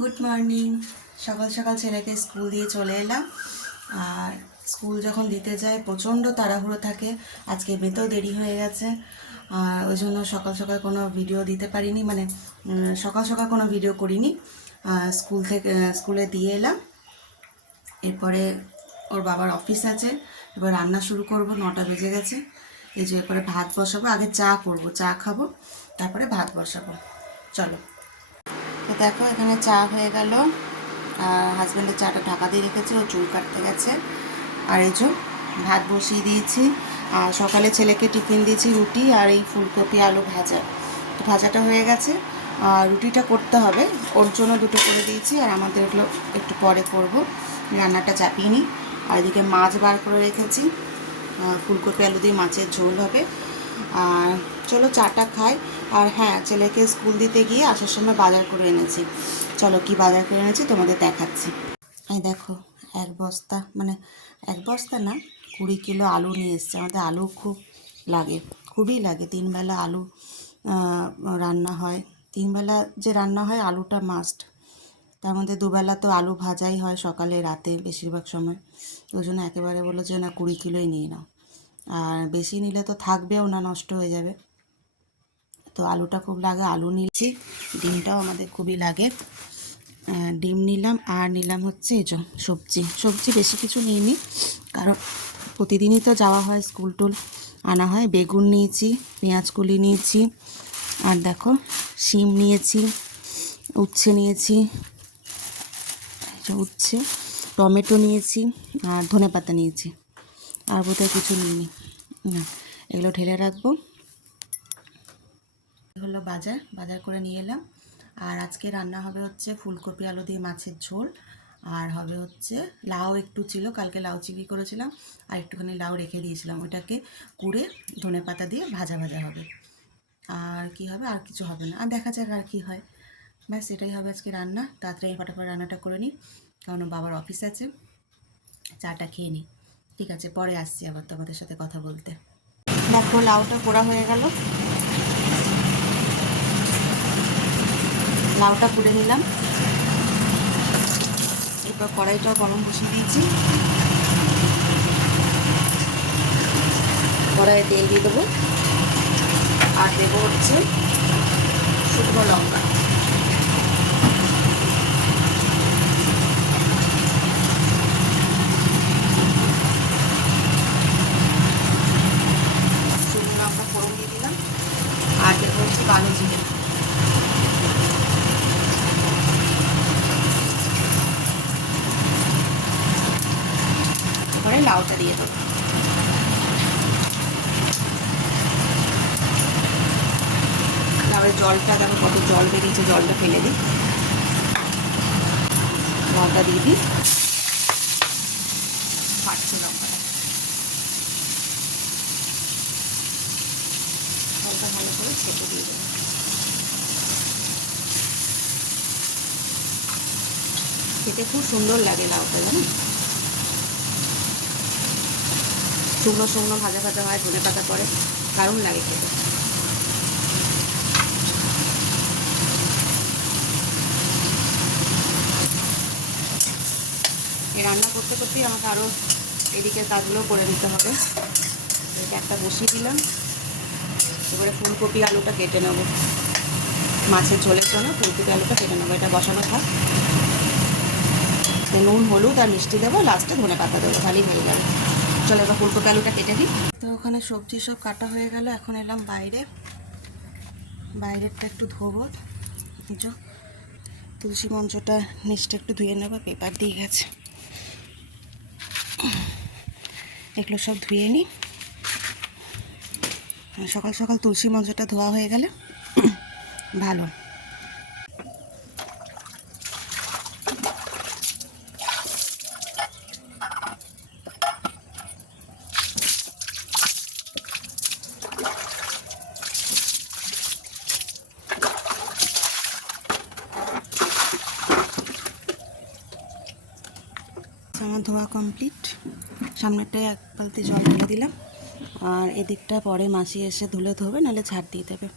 Good morning সকাল সকাল ছেলেকে স্কুল দিয়ে চলে এলাম। আর স্কুল যখন দিতে যায়, প্রচণ্ড তাড়াহুড়ো থাকে। আজকে এমনিতেও দেরি হয়ে গেছে। আর ওই জন্য সকাল সকাল কোনো ভিডিও দিতে পারিনি। মানে সকাল সকাল কোনো ভিডিও করিনি। স্কুল থেকে, স্কুলে দিয়ে এলাম। এরপরে ওর বাবার অফিস আছে। এবার রান্না শুরু করব। নটা বেজে গেছে। এই যে এরপরে ভাত বসাবো। আগে চা করব। চা খাব। তারপরে ভাত বসাবো। চলো। দেখো, এখানে চা হয়ে গেল। আর হাজব্যান্ডের চাটা ঢাকা দিয়ে রেখেছে, ও চুল কাটতে গেছে। আর এই ভাত বসিয়ে দিয়েছি। আর সকালে ছেলেকে টিফিন দিয়েছি রুটি আর এই ফুলকপি আলু ভাজা। তো ভাজাটা হয়ে গেছে। আর রুটিটা করতে হবে। ওর জন্য দুটো করে দিয়েছি আর আমাদের এগুলো একটু পরে করব। রান্নাটা চাপিয়ে নিই। আর এদিকে মাছ বার করে রেখেছি। ফুলকপি আলু দিয়ে মাছের ঝোল হবে। আর চলো চাটা খাই। আর হ্যাঁ ছেলেকে স্কুল দিতে গিয়ে আসার সময় বাজার করে এনেছি। চলো কি বাজার করে এনেছি তোমাদের দেখাচ্ছি। এই দেখো, এক বস্তা মানে এক বস্তা না, কুড়ি কিলো আলু নিয়ে এসছে। আমাদের আলু খুব লাগে, খুবই লাগে। তিনবেলা আলু রান্না হয়। তিনবেলা যে রান্না হয়, আলুটা মাস্ট তার মধ্যে দুবেলা তো আলু ভাজাই হয় সকালে, রাতে বেশিরভাগ সময়। ওই জন্য একেবারে বলল যে, না, কুড়ি কিলোই নিয়ে নাও। আর বেশি নিলে তো থাকবেও না, নষ্ট হয়ে যাবে। তো আলুটা খুব লাগে, আলু নিয়েছি। ডিমটাও আমাদের খুবই লাগে। ডিম নিলাম, আর নিলাম হচ্ছে এই সবজি। সবজি বেশি কিছু নিইনি, কারণ প্রতিদিনই তো যাওয়া হয়, স্কুল টুল আনা হয়। বেগুন নিয়েছি পেঁয়াজ কলি নিয়েছি, আর দেখো শিম নিয়েছি, উচ্ছে নিয়েছি উচ্ছে, টমেটো নিয়েছি, আর ধনে পাতা নিয়েছি। আর বোধহয় কিছু নিইনি। না, এগুলো ঢেলে রাখব। হলো বাজার বাজার করে নিয়ে এলাম। আর আজকে রান্না হবে হচ্ছে ফুলকপি আলু দিয়ে মাছের ঝোল। আর হবে হচ্ছে লাউ একটু ছিল, কালকে লাউ চিংড়ি করেছিলাম। আর একটুখানি লাউ রেখে দিয়েছিলাম, ওটাকে কুড়ে ধনে পাতা দিয়ে ভাজা ভাজা হবে। আর কি হবে? আর কিছু হবে না। আর দেখা যাক আর কি হয়। ব্যাস, এটাই হবে আজকে রান্না। তাড়াতাড়ি ফটাফট রান্নাটা করে নিই, কারণ বাবার অফিস আছে। চাটা খেয়ে নিই। ঠিক আছে, পরে আসছি আবার তোমাদের সাথে কথা বলতে। দেখো, লাউটা পোড়া হয়ে গেল। লাউটা করে নিলাম। এরপর কড়াইটা গরম বসিয়ে দিয়েছি। কড়াইয়ে তেল দিয়ে দেবো। আর দেবো হচ্ছে শুকনো লঙ্কা শুকনো লঙ্কা ফোড়ন দিয়ে দিলাম আর দেবো হচ্ছে কালো জিরে এবারে লাউটা দিয়ে দেবো লাউয়ের জলটা দেখো কত জল বেরিয়েছে জলটা ফেলে দিই লঙ্কা দিয়ে দিই। ফাটছে লঙ্কাটা জলটা ভালো করে ছেঁকে দিয়ে দেবো খেতে খুব সুন্দর লাগে লাউটা, জানো? শুকনো শুকনো ভাজা ভাজা হয়, ধনে পাতা পরে দারুণ লাগে খেতে। রান্না করতে করতেই আমাকে আরও এদিকে কাজগুলো করে নিতে হবে। এটা একটা বসিয়ে দিলাম। এবারে ফুলকপি আলুটা কেটে নেব। মাছের ঝোলের জন্য ফুলকপি আলুটা কেটে নেব। এটা বসানো থাক। নুন, হলুদ আর মিষ্টি দেবো। লাস্টে ধনে পাতা দেবো। ভালোই হয়ে যাবে চলো এবার ফুলকপি আলুটা কেটে দিই। তো ওখানে সবজি সব কাটা হয়ে গেল। এখন এলাম বাইরে। বাইরেরটা একটু ধোবো। তুলসী মঞ্চটা নিচটা একটু ধুয়ে নেব। পেপার দিয়ে গেছে। এগুলো সব ধুয়ে নিই। সকাল সকাল তুলসী মঞ্চটা ধোয়া হয়ে গেলে ভালো। আমার ধোয়া কমপ্লিট। সামনেটায় এক বালতি জল ঢেলে দিলাম আর এদিকটা পরে মাসি এসে ধুলে ধোবে নাহলে ছাড় দিয়ে দেবে।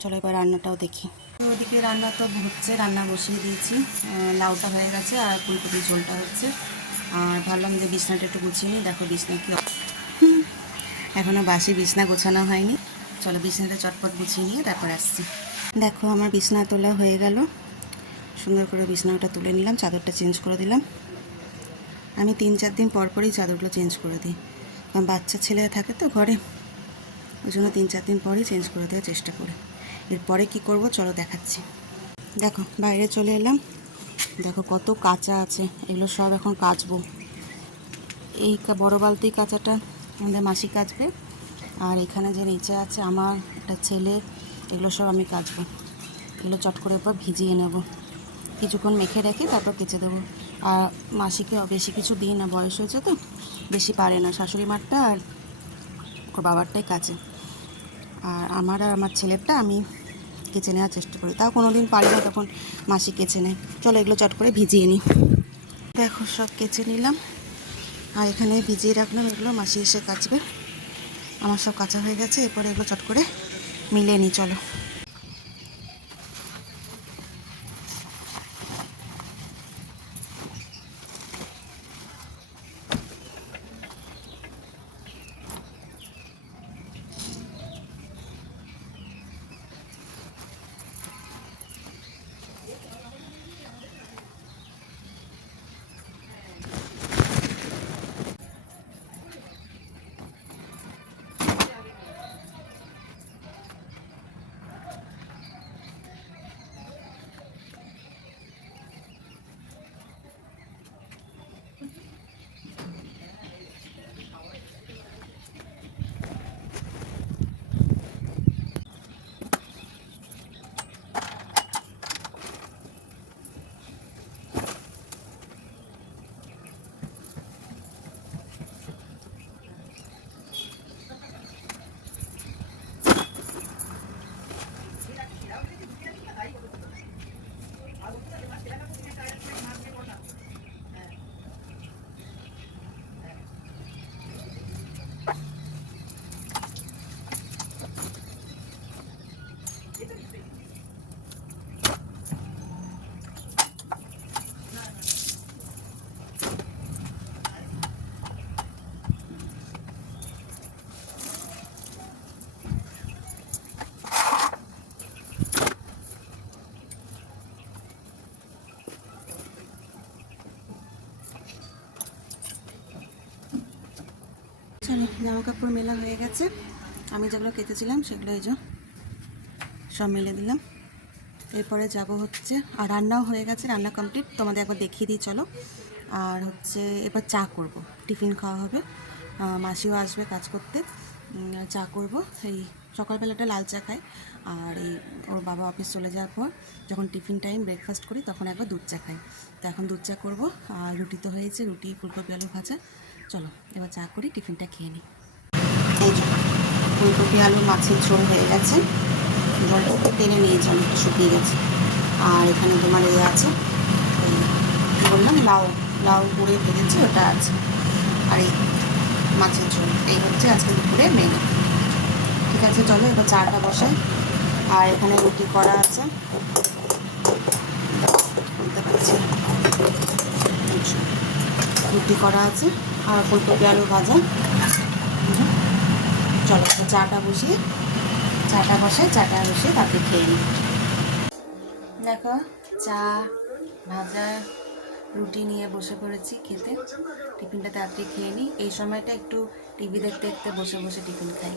চলো এবার রান্নাটাও দেখি। ওদিকে রান্না তো হচ্ছে রান্না বসিয়ে দিয়েছি। লাউটা হয়ে গেছে আর ফুলকপির ঝোলটা হচ্ছে। আর ভাবলাম যে বিছনাটা একটু গুছিয়ে নিই দেখো বিছনা কি অব- হুম, এখনও বাসি বিছনা গোছানো হয়নি। চলো বিছনাটা চটপট গুছিয়ে নিয়ে তারপর আসছি। দেখো আমার বিছনা তোলা হয়ে গেল। সুন্দর করে বিছনাটা তুলে নিলাম চাদরটা চেঞ্জ করে দিলাম। আমি তিন চার দিন পর পরই চাদরগুলো চেঞ্জ করে দিই। কারণ বাচ্চা ছেলে থাকে তো ঘরে। ওই জন্য তিন চার দিন পরই চেঞ্জ করে দেওয়ার চেষ্টা করি। এরপরে কি করব চলো দেখাচ্ছি। দেখো, বাইরে চলে এলাম। দেখো কত কাঁচা আছে, এগুলো সব এখন কাচবো। এই বড় বালতি কাঁচাটা আমাদের মাসি কাচবে। আর এখানে যে নিচে আছে আমার, একটা ছেলে, এগুলো সব আমি কাচবো। এগুলো চট করে পর ভিজিয়ে নেব। কিছুক্ষণ মেখে রেখে তারপর কেচে দেবো। আর মাসিকে বেশি কিছু দিই না, বয়স হয়েছে তো, বেশি পারে না। শাশুড়ি মারটা আর ওর বাবারটাই কাছে। আর আমার আর আমার ছেলেরটা আমি কেচে নেওয়ার চেষ্টা করি। তাও কোনো দিন পারি না তখন মাসি কেচে নেয়। চলো এগুলো চট করে ভিজিয়ে নিই। দেখো, সব কেচে নিলাম। আর এখানে ভিজিয়ে রাখলাম, এগুলো মাসি এসে কাচবে। আমার সব কাঁচা হয়ে গেছে, এরপরে এগুলো চট করে মিলিয়ে নিই, চলো। জামা কাপড় মেলা হয়ে গেছে। আমি যেগুলো কেটেছিলাম সেগুলো এই যে সব মেলে দিলাম। এরপরে যাব হচ্ছে, আর রান্নাও হয়ে গেছে, রান্না কমপ্লিট তোমাদের একবার দেখিয়ে দিই, চলো। আর হচ্ছে এবার চা করব। টিফিন খাওয়া হবে। মাসিও আসবে কাজ করতে। চা করব। এই সকালবেলাটা লাল চা খাই আর এই ওর বাবা অফিস চলে যাওয়ার পর যখন টিফিন টাইম ব্রেকফাস্ট করি, তখন একবার দুধ চা খাই। তো এখন দুধ চা করব। আর রুটি তো হয়েছে, রুটি, ফুলকপি, আলু ভাজা। চলো, এবার চা করি টিফিনটা খেয়ে নিই ফুলকপি, আলু, মাছের ঝোল হয়ে গেছে। জলটা টেনে নিয়েছি অনেকটা শুকিয়ে গেছে। আর এখানে তোমার এ আছে বললাম, লাউ লাউ গুঁড়ে ভেজেছি ওটা আছে। আর এই মাছের ঝোল, এই হচ্ছে আজকে দুপুরে মেনু। ঠিক আছে, চলো এবার চাটা বসাই। আর এখানে রুটি করা আছে। বলতে পারছি। রুটি করা আছে। ফুলকপি আলু ভাজা। চলো চাটা বসিয়ে, চাটা বসাই চাটা বসে তারপরে খেয়ে নিই। দেখো, চা, ভাজা, রুটি নিয়ে বসে পড়েছি খেতে। টিফিনটা তাড়াতাড়ি খেয়ে নিই। এই সময়টা একটু টিভি দেখতে দেখতে বসে বসে টিফিন খাই।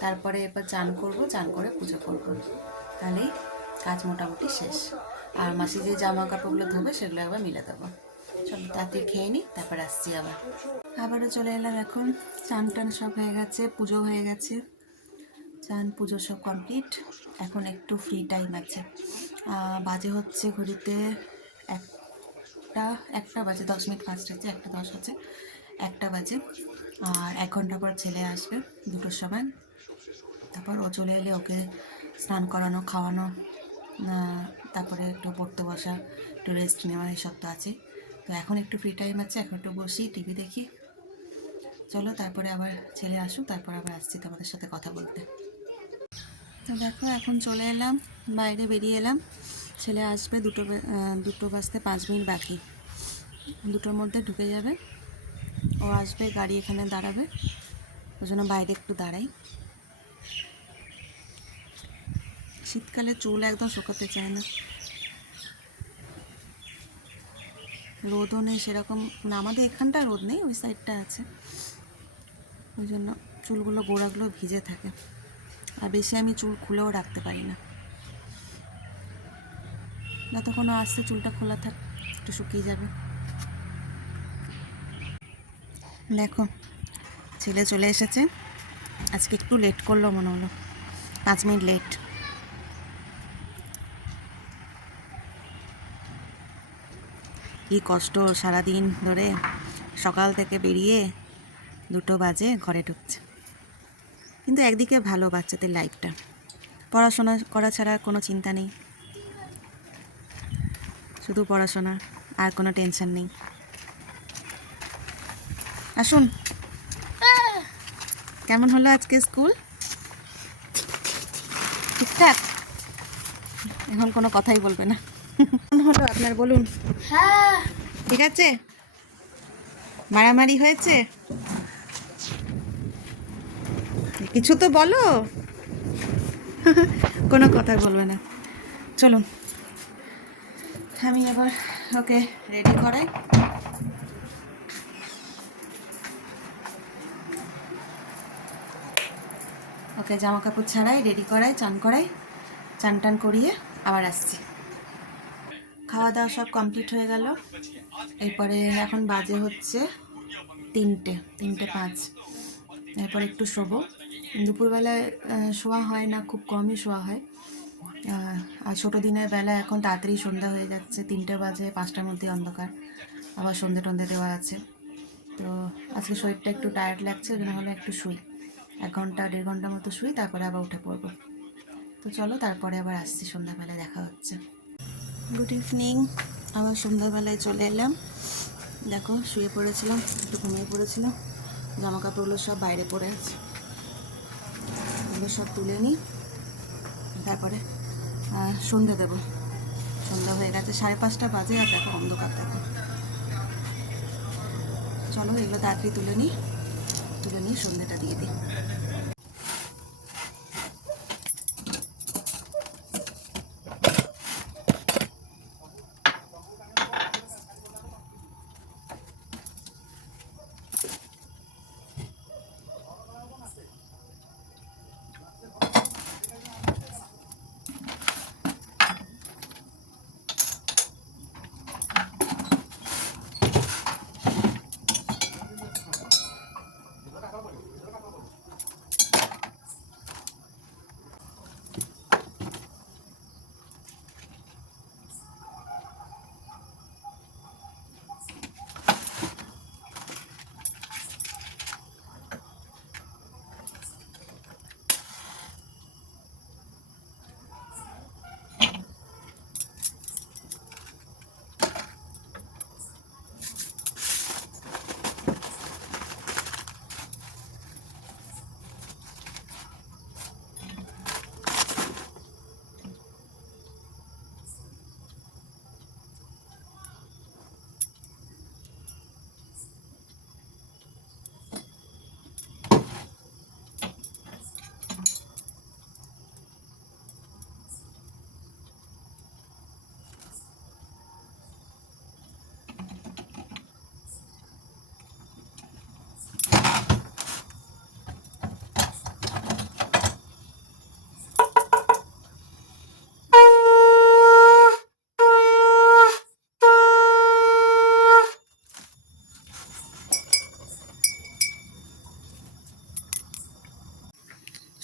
তারপরে এরপর চান করব, চান করে পুজো করব। তাহলেই কাজ মোটামুটি শেষ। আর মাসি যে জামা কাপড়গুলো ধোবে, সেগুলো একবার মিলে দেবো। চলো। তাড়াতাড়ি খেয়ে নিই তারপর আসছি আবার। আবারও চলে এলাম এখন। চান টান সব হয়ে গেছে, পুজো হয়ে গেছে। চান পুজো সব কমপ্লিট। এখন একটু ফ্রি টাইম আছে। বাজে হচ্ছে ঘড়িতে একটা একটা বাজে, দশ মিনিট ফার্স্ট আছে, একটা দশ আছে, একটা বাজে। আর এক ঘণ্টা পর ছেলে আসবে দুটোর সময়। তারপর ও চলে এলে ওকে স্নান করানো, খাওয়ানো তারপরে একটু পড়তে বসা, একটু রেস্ট নেওয়া এইসব তো আছে তো এখন একটু ফ্রি টাইম আছে, এখন একটু বসি টিভি দেখি। চলো, তারপরে আবার ছেলে আসুক, তারপর আবার আসছি তোমাদের সাথে কথা বলতে। তো দেখো, এখন চলে এলাম, বাইরে বেরিয়ে এলাম। ছেলে আসবে দুটো দুটো বাজতে পাঁচ মিনিট বাকি। দুটোর মধ্যে ঢুকে যাবে। ও আসবে, গাড়ি এখানে দাঁড়াবে। ওই জন্য বাইরে একটু দাঁড়াই। শীতকালে চুল একদম শুকাতে চায় না। রোদও নেই সেরকম মানে আমাদের এখানটা রোদ নেই, ওই সাইডটা আছে। ওই জন্য চুলগুলো গোড়াগুলো ভিজে থাকে। আর বেশি আমি চুল খুলেও রাখতে পারি না। যতক্ষণ ও আসতে চুলটা খোলা থাক, একটু শুকিয়ে যাবে। দেখো, ছেলে চলে এসেছে। আজকে একটু লেট করল মনে হলো। পাঁচ মিনিট লেট কি কষ্ট সারাদিন ধরে সকাল থেকে বেরিয়ে দুটো বাজে ঘরে ঢুকছে। কিন্তু একদিকে ভালো বাচ্চাদের লাইফটা পড়াশোনা করা ছাড়া কোনো চিন্তা নেই। শুধু পড়াশোনা, আর কোনো টেনশন নেই। আসুন। কেমন হলো আজকে স্কুল ঠিকঠাক? এখন কোনো কথাই বলবে না। হলো আপনার বলুন। হ্যাঁ। ঠিক আছে? মারামারি হয়েছে? কিছু তো বলো। কোনো কথা বলবে না। চলুন। আমি এবার ওকে রেডি করাই। ওকে জামা কাপড় ছাড়াই রেডি করাই চান করাই চান টান করিয়ে আবার আসছি। খাওয়া দাওয়া সব কমপ্লিট হয়ে গেল। এরপরে এখন বাজে হচ্ছে তিনটে তিনটে পাঁচ। এরপর একটু শোবো। দুপুরবেলায় শোয়া হয় না, খুব কমই শোয়া হয়। আর ছোটো দিনের বেলা এখন তাড়াতাড়ি সন্ধ্যা হয়ে যাচ্ছে, তিনটে বাজে, পাঁচটার মধ্যে অন্ধকার। আবার সন্ধে টন্ধে দেওয়া আছে। তো আজকে শরীরটা একটু টায়ার্ড লাগছে, ওই হলো একটু শুই। এক ঘণ্টা, দেড় ঘণ্টা মতো শুই, তারপরে আবার উঠে পড়ব। তো চলো, তারপরে আবার আসছি, সন্ধ্যাবেলায় দেখা হচ্ছে। গুড ইভিনিং আবার সন্ধ্যাবেলায় চলে এলাম। দেখো শুয়ে পড়েছিলাম একটু ঘুমিয়ে পড়েছিলাম। জামা কাপড়গুলো সব বাইরে পড়ে আছে। এগুলো সব তুলে নিই। তারপরে আহ, সন্ধে দেবো। সন্ধ্যা হয়ে গেছে সাড়ে পাঁচটা বাজে আর দেখো অন্ধকার দেখো। চলো এগুলো তাড়াতাড়ি তুলে নিই। তুলে নিয়ে সন্ধ্যেটা দিয়ে দিই।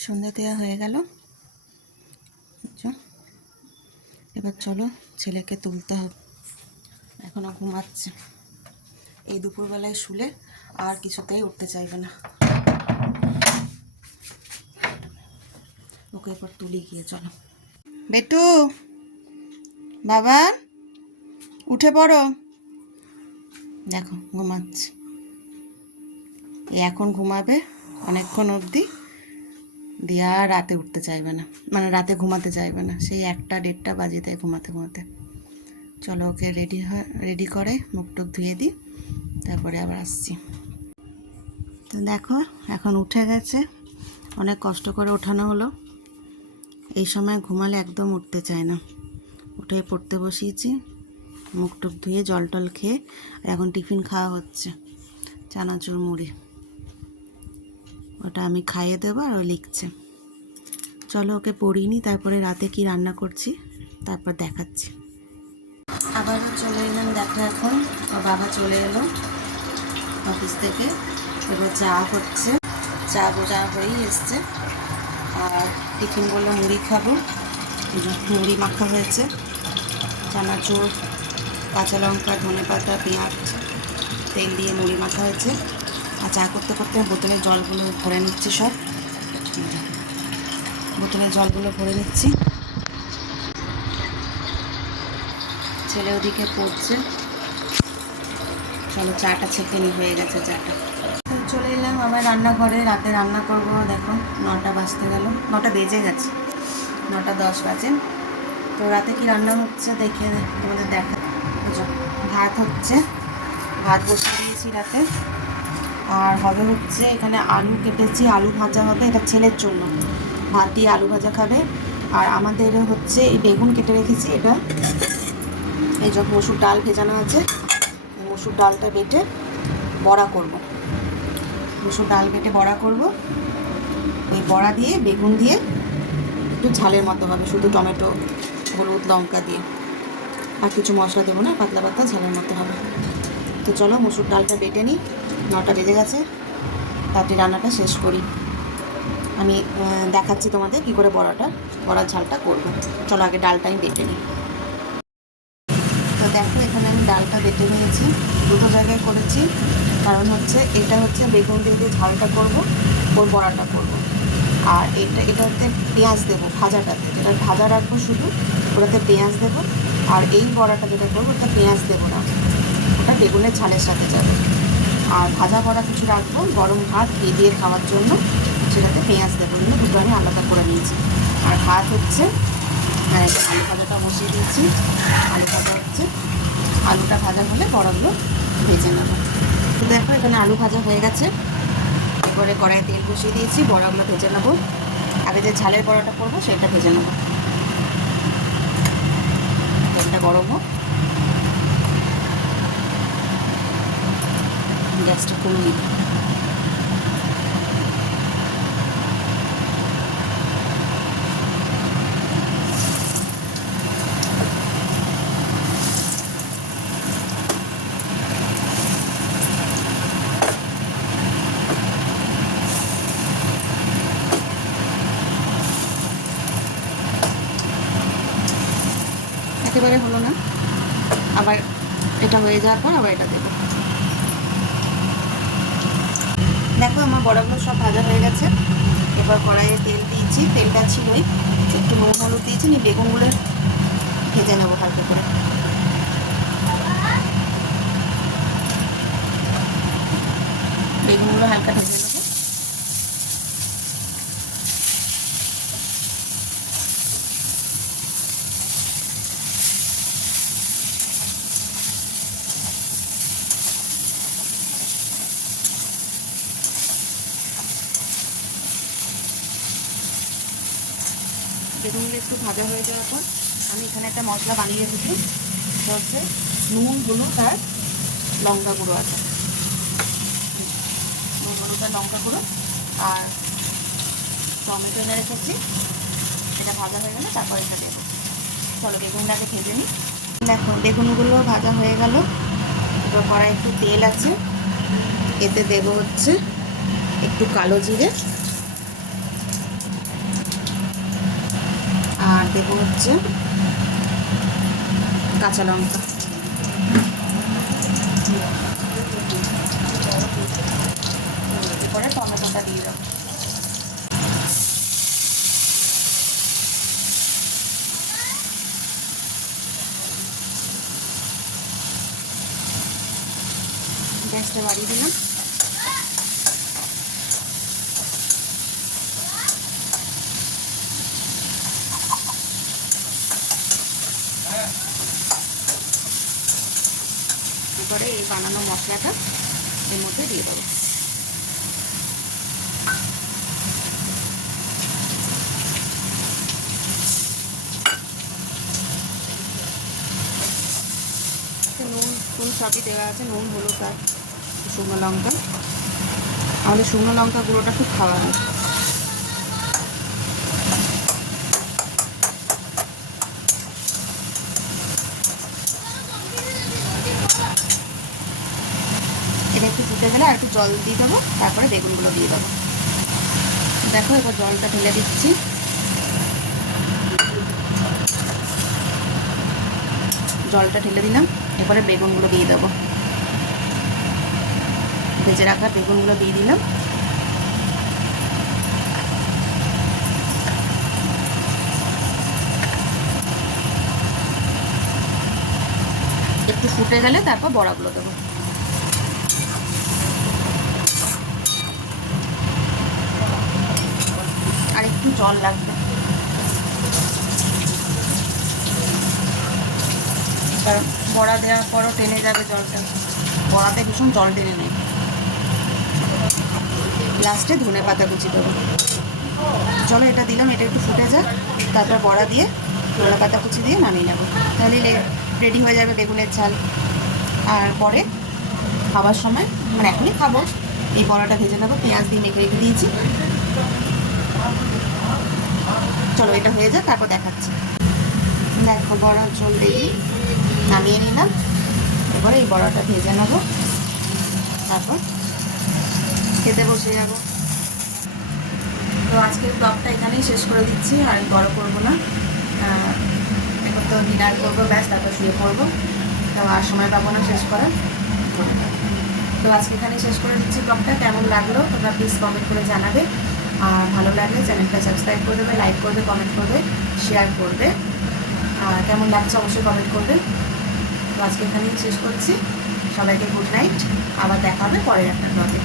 সন্ধ্যা দেওয়া হয়ে গেল। বুঝছ? এবার চলো ছেলেকে তুলতে হবে। এখনও ঘুমাচ্ছে। এই দুপুরবেলায় শুলে আর কিছুতেই উঠতে চাইবে না। ওকে এবার তুলি গিয়ে চলো। বেটু, বাবা, উঠে পড়ো। দেখো, ঘুমাচ্ছে। এখন ঘুমাবে অনেকক্ষণ অবধি। দিয়ে আর রাতে উঠতে চাইবে না। মানে রাতে ঘুমাতে চাইবে না। সেই একটা দেড়টা বাজে দেয় ঘুমাতে ঘুমাতে। চলো ওকে রেডি হয় রেডি করে মুখ টুক ধুয়ে দিই, তারপরে আবার আসছি। তো দেখো, এখন উঠে গেছে। অনেক কষ্ট করে ওঠানো হলো। এই সময় ঘুমালে একদম উঠতে চায় না। উঠে পড়তে বসিয়েছি, মুখ টুক ধুয়ে জল টল খেয়ে, আর এখন টিফিন খাওয়া হচ্ছে, চানাচুর মুড়ি। ওটা আমি খাইয়ে দেবো আর ও লিখছে। চলো ওকে পড়িনি তারপরে রাতে কি রান্না করছি, তারপর দেখাচ্ছি। আবার চলে এলাম দেখো এখন, ওর বাবা চলে এলো অফিস থেকে, এবার চা হচ্ছে চা বোঝা হয়েই এসছে। আর টিফিন বলল মুড়ি খাব মুড়ি মাখা হয়েছে। চানাচুর কাঁচা লঙ্কা ধনে পাতা পেঁয়াজ, তেল দিয়ে মুড়ি মাখা হয়েছে। আর চা করতে করতে বোতলের জলগুলো ভরে নিচ্ছি সব। বোতলের জলগুলো ভরে নিচ্ছি। ছেলে ওদিকে পড়ছে। চলো চাটা ছেঁকে নি, হয়ে গেছে চাটা। চলে এলাম আবার রান্নাঘরে, রাতে রান্না করব, দেখো নটা বাজতে গেল। নটা বেজে গেছে, নটা দশ বাজে। তো রাতে কি রান্না হচ্ছে দেখে তোমাদের দেখা ভাত হচ্ছে। ভাত বসিয়ে দিয়েছি রাতে। আর হবে হচ্ছে এখানে আলু কেটেছি, আলু ভাজা হবে, এটা ছেলের জন্য। ভাত দিয়ে আলু ভাজা খাবে। আর আমাদের হচ্ছে এই বেগুন কেটে রেখেছি, এটা। এই যে মসুর ডাল ভেজানো আছে, মসুর ডালটা বেটে বড়া করব। মসুর ডাল বেটে বড়া করব। ওই বড়া দিয়ে, বেগুন দিয়ে, একটু ঝালের মতো হবে, শুধু টমেটো, হলুদ, লঙ্কা দিয়ে। আর কিছু মশলা দেবো না, পাতলা পাতলা ঝালের মতো হবে। তো চলো, মসুর ডালটা বেটে নিই। নটা বেজে গেছে। তাতে রান্নাটা শেষ করি। আমি দেখাচ্ছি তোমাদের কী করে বড়াটা, বড়ার ঝালটা করব। চলো, আগে ডালটা আমি বেটে নিই। তো দেখো, এখানে আমি ডালটা বেটে নিয়েছি। দুটো জায়গায় করেছি। কারণ হচ্ছে, এটা হচ্ছে বেগুন দিয়ে দিয়ে ঝালটা করব, ওর বড়াটা করব। আর এটা এটা হচ্ছে পেঁয়াজ দেবো, ভাজাটাতে। যেটা ভাজা রাখব শুধু, ওটাতে পেঁয়াজ দেবো। আর এই বড়াটা যেটা করব, ওটা পেঁয়াজ দেবো না। ওটা বেগুনের ঝালের সাথে যাবে। আর ভাজা বড়া কিছু রাখব, গরম ভাত ঘি দিয়ে খাওয়ার জন্য। সেটাতে পেঁয়াজ দেবো কিন্তু দুটো আমি আলাদা করে নিয়েছি। আর ভাত হচ্ছে আর একটা আলু ভাজাটা বসিয়ে দিয়েছি। আলু ভাজা হচ্ছে, আলুটা ভাজা হলে বড়াগুলো ভেজে নেব। তো দেখো, এখানে আলু ভাজা হয়ে গেছে। এবারে কড়াই তেল বসিয়ে দিয়েছি, বড়াগুলো ভেজে নেব। আগে যে ঝালের বড়াটা করব, সেটা ভেজে নেব। তেলটা গরম হোক। গ্যাসটা কমে দিই একেবারে হলো না। আবার এটা হয়ে যাওয়ার পর আবার এটা দেবো। দেখো আমার বড়াগুলো সব ভাজা হয়ে গেছে। এবার কড়াইয়ে তেল দিয়েছি। তেলটা ছিলই। একটু নুন হলুদ দিয়েছি। নিয়ে বেগুনগুলো ভেজে নেব হালকা করে। বেগুনগুলো হালকা ভেজে নেব বেগুনগুলো একটু ভাজা হয়ে যাওয়ার পর আমি এখানে একটা মশলা বানিয়ে রেখেছি। সেটা হচ্ছে নুন, হলুদ আর লঙ্কা গুঁড়ো আছে। নুন, হলুদ আর লঙ্কা গুঁড়ো। আর টমেটো এনে রেখেছি। এটা ভাজা হয়ে গেলে তারপর এটা দেবো। চলো, বেগুনটাকে ভেজে নিই। দেখো, বেগুনগুলো ভাজা হয়ে গেল। এবার কড়াই একটু তেল আছে। এতে দেবো হচ্ছে একটু কালো জিরে। আর দেবো হচ্ছে কাঁচা লঙ্কা এরপরে টমেটোটা দিয়ে দেবো গ্যাসটা বাড়িয়ে দিলাম এরপরে এই বানানো মশলাটা এর মধ্যে দিয়ে দেবো নুন টুন সবই দেওয়া আছে, নুন, হলুদ আর শুকনো লঙ্কা। আমাদের শুকনো লঙ্কা গুঁড়োটা খুব খাওয়া হয়। এটা একটু ফুটে গেলে আর একটু জল দিয়ে দেবো, তারপরে বেগুনগুলো দিয়ে দেবো। দেখো, এবার জলটা ঢেলে দিচ্ছি। জলটা ঢেলে দিলাম। এবারে বেগুনগুলো দিয়ে দেবো। ভেজে রাখা বেগুনগুলো দিয়ে দিলাম। একটু ফুটে গেলে তারপর বড়াগুলো দেবো। আর একটু জল লাগবে। কারণ বড়া দেওয়ার পরও টেনে যাবে জলটা। বড়াতে ভীষণ জল টেনে নেই লাস্টে ধনে পাতা কুচি দেবো। চলো এটা দিলাম, এটা একটু ফুটে যাক। তারপর বড়া দিয়ে ধনে পাতা কুচি দিয়ে নামিয়ে নেব। তাহলে রেডি হয়ে যাবে বেগুনের ঝাল। আর পরে খাবার সময় মানে এখনই খাব। এই বড়াটা ভেজে নেব, পেঁয়াজ দিয়ে মেখে রেখে দিয়েছি। চলো এটা হয়ে যাক, তারপর দেখাচ্ছি। দেখো বড়ার জল দিয়ে নামিয়ে নিলাম। এবারে এই বড়াটা ভেজে নেব। তারপর খেতে বসে যাব। তো আজকের ব্লগটা এখানেই শেষ করে দিচ্ছি আর বড় করব না। আহ, এখন তো ডিনার করব ব্যাস তারপর শুয়ে পড়ব। তো আর সময় পাবো না শেষ করার। তো আজকে এখানেই শেষ করে দিচ্ছি ব্লগটা কেমন লাগল তোমরা প্লিজ কমেন্ট করে জানাবে। আর ভালো লাগলে চ্যানেলটা সাবস্ক্রাইব করে দেবে লাইক করবে কমেন্ট করবে শেয়ার করবে। আর কেমন লাগছে অবশ্যই কমেন্ট করবে। আজকে এখানেই শেষ করছি। সবাইকে গুড নাইট আবার দেখা হবে পরের একটা ব্লগে